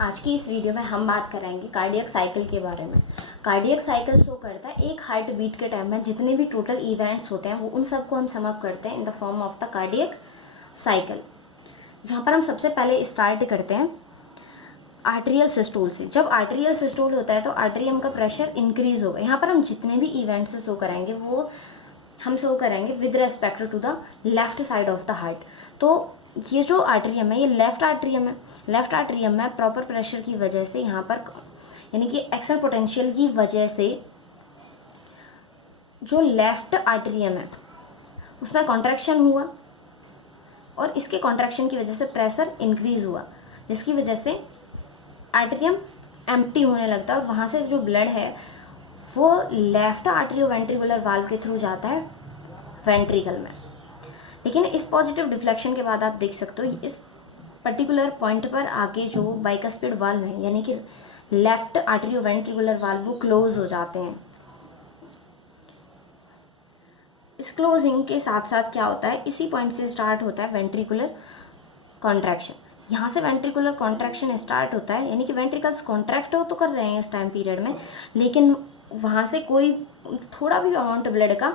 आज की इस वीडियो में हम बात करेंगे कार्डियक साइकिल के बारे में। कार्डियक साइकिल शो करता है एक हार्ट बीट के टाइम में जितने भी टोटल इवेंट्स होते हैं वो उन सबको हम सम अप करते हैं in the form of the cardiac cycle. यहाँ पर हम सबसे पहले स्टार्ट करते हैं आर्टेरियल सिस्टोल से। जब आर्टेरियल सिस्टोल होता है तो आर्टेरियम का प्रेशर इंक्रीज होगा। यहाँ पर हम जितने भी इवेंट्स शो करेंगे वो हम शो करेंगे with respect to the left side of the heart. तो ये जो आर्टेरियम है ये लेफ्ट आर्टेरियम है। लेफ्ट आर्टेरियम में प्रॉपर प्रेशर की वजह से यहाँ पर यानी कि एक्सल पोटेंशियल की वजह से जो लेफ्ट आर्टेरियम है उसमें कॉन्ट्रैक्शन हुआ और इसके कॉन्ट्रैक्शन की वजह से प्रेशर इंक्रीज हुआ, जिसकी वजह से आर्टेरियम एम्प्टी होने लगता है और वहाँ से जो ब्लड है वो लेफ्ट आर्टेरियोवेंट्रिकुलर वाल्व के थ्रू जाता है वेंट्रिकल में। लेकिन इस पॉजिटिव डिफ्लेक्शन के बाद आप देख सकते हो इस पर्टिकुलर पॉइंट पर आके जो बाइकस्पिड वाल्व है यानी कि लेफ्ट आर्टेरियोवेंट्रिकुलर वाल्व वो क्लोज हो जाते हैं। इस क्लोजिंग के साथ साथ क्या होता है, इसी पॉइंट से स्टार्ट होता है वेंट्रिकुलर कॉन्ट्रैक्शन। यहाँ से वेंट्रिकुलर कॉन्ट्रैक्शन स्टार्ट होता है यानी कि वेंट्रिकल्स कॉन्ट्रैक्ट तो कर रहे हैं इस टाइम पीरियड में, लेकिन वहाँ से कोई थोड़ा भी अमाउंट ब्लड का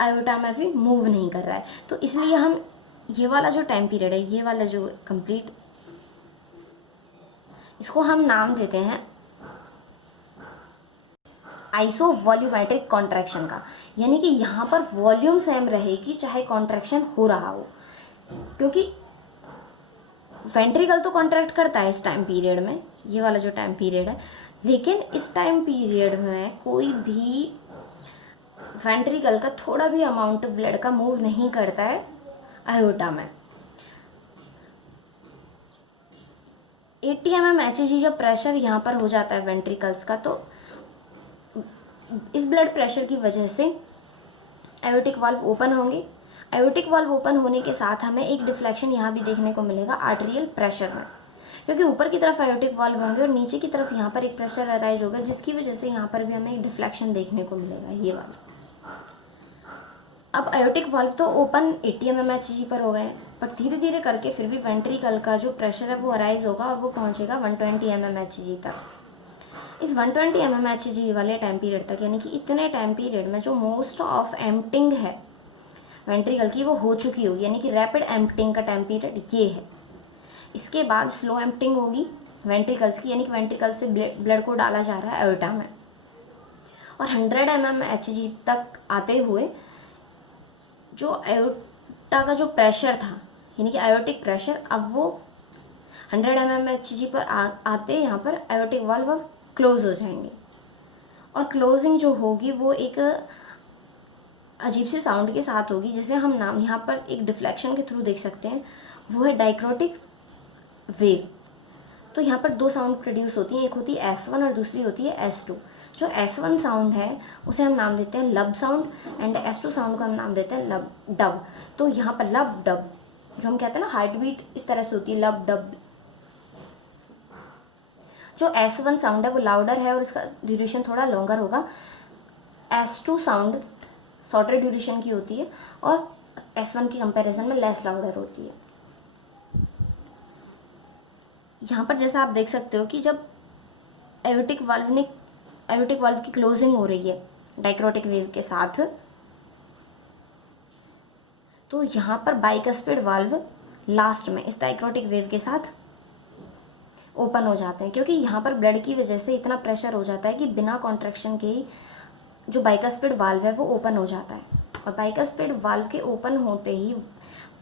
आयोटा में भी मूव नहीं कर रहा है। तो इसलिए हम ये वाला जो टाइम पीरियड है, ये वाला जो कंप्लीट, इसको हम नाम देते हैं आइसो वॉल्यूमेट्रिक कॉन्ट्रैक्शन का। यानी कि यहाँ पर वॉल्यूम सेम रहेगी चाहे कॉन्ट्रैक्शन हो रहा हो, क्योंकि वेंट्रिकल तो कॉन्ट्रैक्ट करता है इस टाइम पीरियड में, ये वाला जो टाइम पीरियड है, लेकिन इस टाइम पीरियड में कोई भी वेंट्रिकल का थोड़ा भी अमाउंट ब्लड का मूव नहीं करता है आयोटा में। 80 mm HG जब प्रेशर यहाँ पर हो जाता है वेंट्रिकल्स का, तो इस ब्लड प्रेशर की वजह से आयोटिक वाल्व ओपन होंगे। आयोटिक वाल्व ओपन होने के साथ हमें एक डिफ्लेक्शन यहाँ भी देखने को मिलेगा आर्टेरियल प्रेशर में, क्योंकि ऊपर की तरफ आयोटिक वाल्व होंगे और नीचे की तरफ यहाँ पर एक प्रेशर अराइज होगा, जिसकी वजह से यहाँ पर भी हमें एक डिफ्लेक्शन देखने को मिलेगा, ये वाला। अब आयोटिक वाल्व तो ओपन 80 mm HG पर हो गए, पर धीरे धीरे करके फिर भी वेंट्रिकल का जो प्रेशर है वो अराइज होगा और वो पहुँचेगा 120 mm HG तक। इस 120 mm HG वाले टाइम पीरियड तक, यानी कि इतने टाइम पीरियड में जो मोस्ट ऑफ एम्प्टिंग है वेंट्रिकल की वो हो चुकी होगी, यानी कि रैपिड एम्प्टिंग का टाइम पीरियड ये है। इसके बाद स्लो एम्प्टिंग होगी वेंट्रिकल्स की, यानी कि वेंट्रिकल से ब्लड को डाला जा रहा है आयोटा में, और 100 mm HG तक आते हुए जो आयोटा का जो प्रेशर था यानी कि आयोटिक प्रेशर, अब वो 100 mm HG पर आते यहाँ पर आयोटिक वाल्व अब क्लोज हो जाएंगे। और क्लोजिंग जो होगी वो एक अजीब से साउंड के साथ होगी, जिसे हम नाम यहाँ पर एक डिफ्लेक्शन के थ्रू देख सकते हैं, वो है डाइक्रोटिक वेव। तो यहाँ पर दो साउंड प्रोड्यूस होती हैं, एक होती है S1 और दूसरी होती है S2। जो S1 साउंड है उसे हम नाम देते हैं लब साउंड एंड S2 साउंड को हम नाम देते हैं लब डब। तो यहाँ पर लब डब जो हम कहते हैं ना, हार्ट बीट इस तरह से होती है, लब डब। जो S1 साउंड है वो लाउडर है और इसका ड्यूरेशन थोड़ा लॉन्गर होगा। S2 साउंड शॉर्टर ड्यूरेशन की होती है और S1 की कंपैरिजन में लेस लाउडर होती है। यहाँ पर जैसा आप देख सकते हो कि जब आयोटिक वाल्व की क्लोजिंग हो रही है डाइक्रोटिक वेव के साथ, तो यहाँ पर बाइकस्पिड वाल्व लास्ट में इस डाइक्रोटिक वेव के साथ ओपन हो जाते हैं, क्योंकि यहाँ पर ब्लड की वजह से इतना प्रेशर हो जाता है कि बिना कॉन्ट्रैक्शन के ही जो बाइकस्पिड वाल्व है वो ओपन हो जाता है। और बाइकस्पिड वाल्व के ओपन होते ही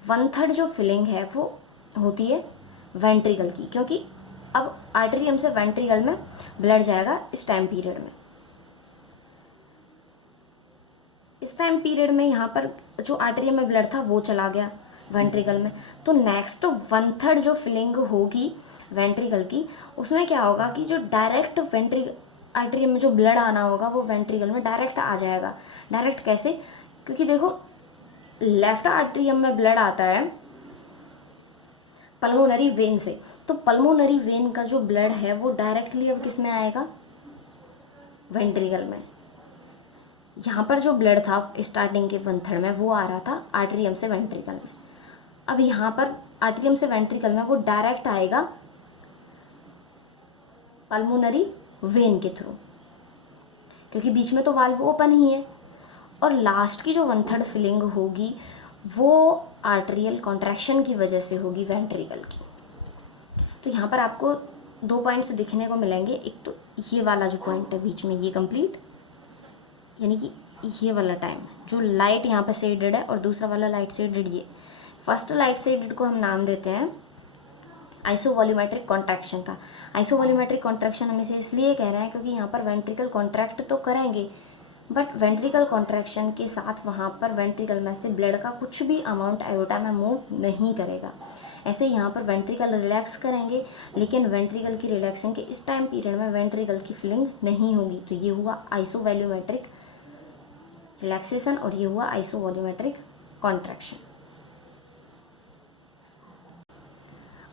1/3 जो फिलिंग है वो होती है वेंट्रिकल की, क्योंकि अब आर्टेरियम से वेंट्रिकल में ब्लड जाएगा इस टाइम पीरियड में। इस टाइम पीरियड में यहाँ पर जो आर्टेरियम में ब्लड था वो चला गया वेंट्रिकल में, तो नेक्स्ट 1/3 जो फिलिंग होगी वेंट्रिकल की, उसमें क्या होगा कि जो डायरेक्ट आर्टेरियम में जो ब्लड आना होगा वो वेंट्रिकल में डायरेक्ट आ जाएगा। डायरेक्ट कैसे? क्योंकि देखो लेफ्ट आर्टेरियम में ब्लड आता है पल्मोनरी वेन से, तो पल्मोनरी वेन का जो ब्लड है वो डायरेक्टली अब किस में आएगा, वेंट्रिकल में। यहाँ पर जो ब्लड था स्टार्टिंग के 1/3 में वो आ रहा था आर्टेरियम से वेंट्रिकल में। अब यहाँ पर आर्टेरियम से वेंट्रिकल में वो डायरेक्ट आएगा पल्मोनरी वेन के थ्रू, क्योंकि बीच में तो वाल्व ओपन ही है। और लास्ट की जो 1/3 फिलिंग होगी वो आर्टेरियल कॉन्ट्रैक्शन की वजह से होगी वेंट्रिकल की। तो यहाँ पर आपको 2 पॉइंट्स दिखने को मिलेंगे। एक तो ये वाला जो पॉइंट है बीच में, ये कंप्लीट, यानी कि ये वाला टाइम जो लाइट यहाँ पर शेडेड है, और दूसरा वाला लाइट शेडेड ये। फर्स्ट लाइट शेडेड को हम नाम देते हैं आइसोवॉल्यूमेट्रिक कॉन्ट्रैक्शन का। आइसोवॉल्यूमेट्रिक कॉन्ट्रैक्शन हम इसे इसलिए कह रहे हैं क्योंकि यहाँ पर वेंट्रिकल कॉन्ट्रैक्ट तो करेंगे, बट वेंट्रिकल कॉन्ट्रैक्शन के साथ वहाँ पर वेंट्रिकल में से ब्लड का कुछ भी अमाउंट आयोटा में मूव नहीं करेगा। ऐसे यहाँ पर वेंट्रिकल रिलैक्स करेंगे, लेकिन वेंट्रिकल की रिलैक्सिंग के इस टाइम पीरियड में वेंट्रिकल की फिलिंग नहीं होगी। तो ये हुआ आइसोवॉल्यूमेट्रिक रिलैक्सेशन और ये हुआ आइसोवॉल्यूमेट्रिक कॉन्ट्रैक्शन।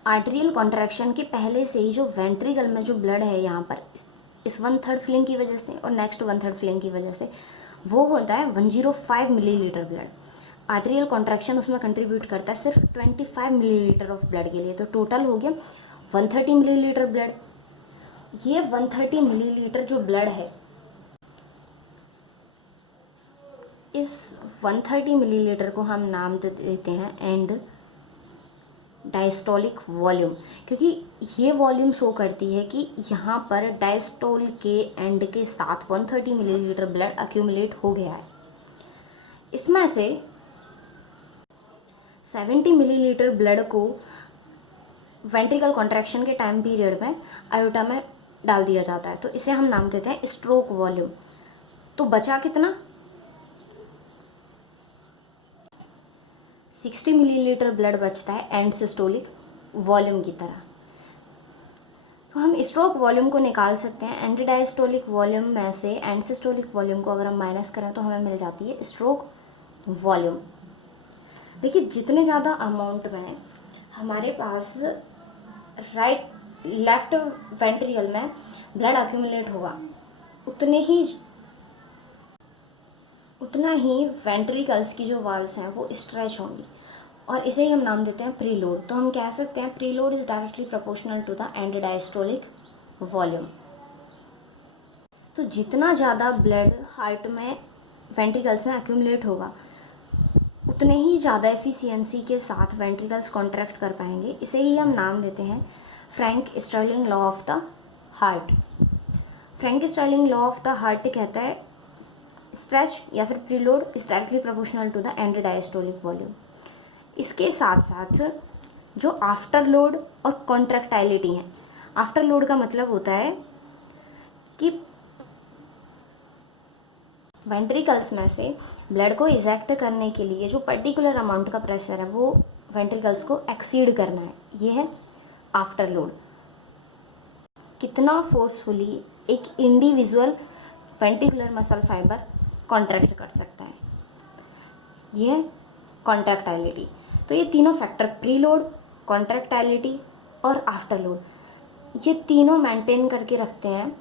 आर्टेरियल कॉन्ट्रैक्शन के पहले से ही जो वेंट्रिकल में जो ब्लड है यहाँ पर इस 1/3 फिलिंग की वजह से और नेक्स्ट 1/3 फिलिंग की वजह से वो होता है 105 मिलीलीटर ब्लड। आर्टेरियल कॉन्ट्रैक्शन उसमें कंट्रीब्यूट करता है सिर्फ 25 मिलीलीटर ऑफ ब्लड के लिए। तो टोटल हो गया 130 मिलीलीटर ब्लड। ये 130 मिलीलीटर जो ब्लड है, इस 130 मिलीलीटर को हम नाम देते हैं एंड डायस्टोलिक वॉल्यूम, क्योंकि ये वॉल्यूम शो करती है कि यहाँ पर डायस्टोल के एंड के साथ 130 मिलीलीटर ब्लड अक्यूमुलेट हो गया है। इसमें से 70 मिलीलीटर ब्लड को वेंट्रिकल कॉन्ट्रैक्शन के टाइम पीरियड में आयोटा में डाल दिया जाता है, तो इसे हम नाम देते हैं स्ट्रोक वॉल्यूम। तो बचा कितना, 60 मिलीलीटर ब्लड बचता है एंड सिस्टोलिक वॉल्यूम की तरह। तो हम स्ट्रोक वॉल्यूम को निकाल सकते हैं। एंड डायस्टोलिक वॉल्यूम में से एंड सिस्टोलिक वॉल्यूम को अगर हम माइनस करें तो हमें मिल जाती है स्ट्रोक वॉल्यूम। देखिए, जितने ज़्यादा अमाउंट में हमारे पास लेफ्ट वेंट्रिकल में ब्लड अक्यूमुलेट होगा, उतना ही वेंट्रिकल्स की जो वाल्स हैं वो स्ट्रेच होंगी, और इसे ही हम नाम देते हैं प्रीलोड। तो हम कह सकते हैं preload is directly proportional to the end diastolic volume. तो जितना ज़्यादा ब्लड हार्ट में वेंट्रिकल्स में अक्यूमुलेट होगा, उतने ही ज़्यादा एफिशिएंसी के साथ वेंट्रिकल्स कॉन्ट्रैक्ट कर पाएंगे। इसे ही हम नाम देते हैं Frank Starling law of the heart. Frank Starling law of the heart कहता है स्ट्रेच या फिर preload is directly proportional to the end diastolic volume. इसके साथ साथ जो आफ्टर लोड और कॉन्ट्रैक्टाइलिटी है, आफ्टर लोड का मतलब होता है कि वेंट्रिकल्स में से ब्लड को इजेक्ट करने के लिए जो पर्टिकुलर अमाउंट का प्रेशर है वो वेंट्रिकल्स को एक्सीड करना है, ये है आफ्टर लोड। कितना फोर्सफुली एक individual ventricular muscle fibre contract कर सकता है, ये है कॉन्ट्रैक्टाइलिटी। तो ये तीनों फैक्टर, प्रीलोड, कॉन्ट्रैक्टाइलिटी और आफ्टर लोड, ये तीनों मेंटेन करके रखते हैं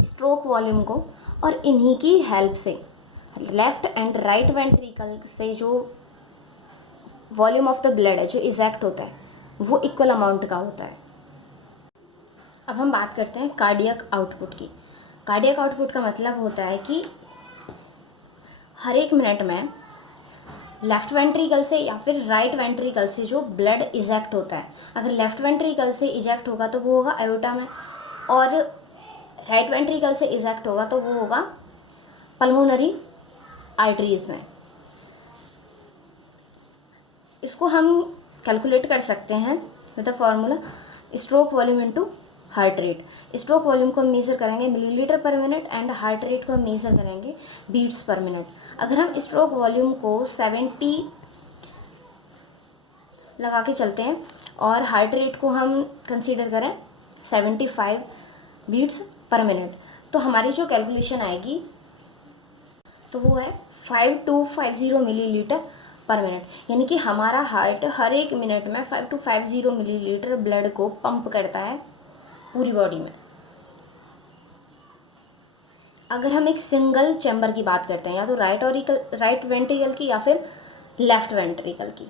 स्ट्रोक वॉल्यूम को, और इन्हीं की हेल्प से लेफ्ट एंड राइट वेंट्रिकल से जो वॉल्यूम ऑफ द ब्लड है जो इजेक्ट होता है वो इक्वल अमाउंट का होता है। अब हम बात करते हैं कार्डियक आउटपुट की। कार्डियक आउटपुट का मतलब होता है कि हर एक मिनट में लेफ्ट वेंट्रिकल से या फिर राइट वेंट्रिकल से जो ब्लड इजेक्ट होता है, अगर लेफ्ट वेंट्रिकल से इजेक्ट होगा तो वो होगा आयोटा में, और राइट वेंट्रिकल से इजेक्ट होगा तो वो होगा पल्मोनरी आर्टरीज में। इसको हम कैलकुलेट कर सकते हैं with the formula stroke volume into heart rate. Stroke volume को हम मेज़र करेंगे मिलीलीटर पर मिनट एंड हार्ट रेट को हम मेज़र करेंगे बीट्स पर मिनट। अगर हम स्ट्रोक वॉल्यूम को 70 लगा के चलते हैं और हार्ट रेट को हम कंसीडर करें 75 बीट्स पर मिनट, तो हमारी जो कैलकुलेशन आएगी तो वो है 5250 मिलीलीटर पर मिनट, यानी कि हमारा हार्ट हर एक मिनट में 5250 मिलीलीटर ब्लड को पंप करता है पूरी बॉडी में। अगर हम एक सिंगल चैम्बर की बात करते हैं, या तो राइट वेंट्रिकल की या फिर लेफ्ट वेंट्रिकल की,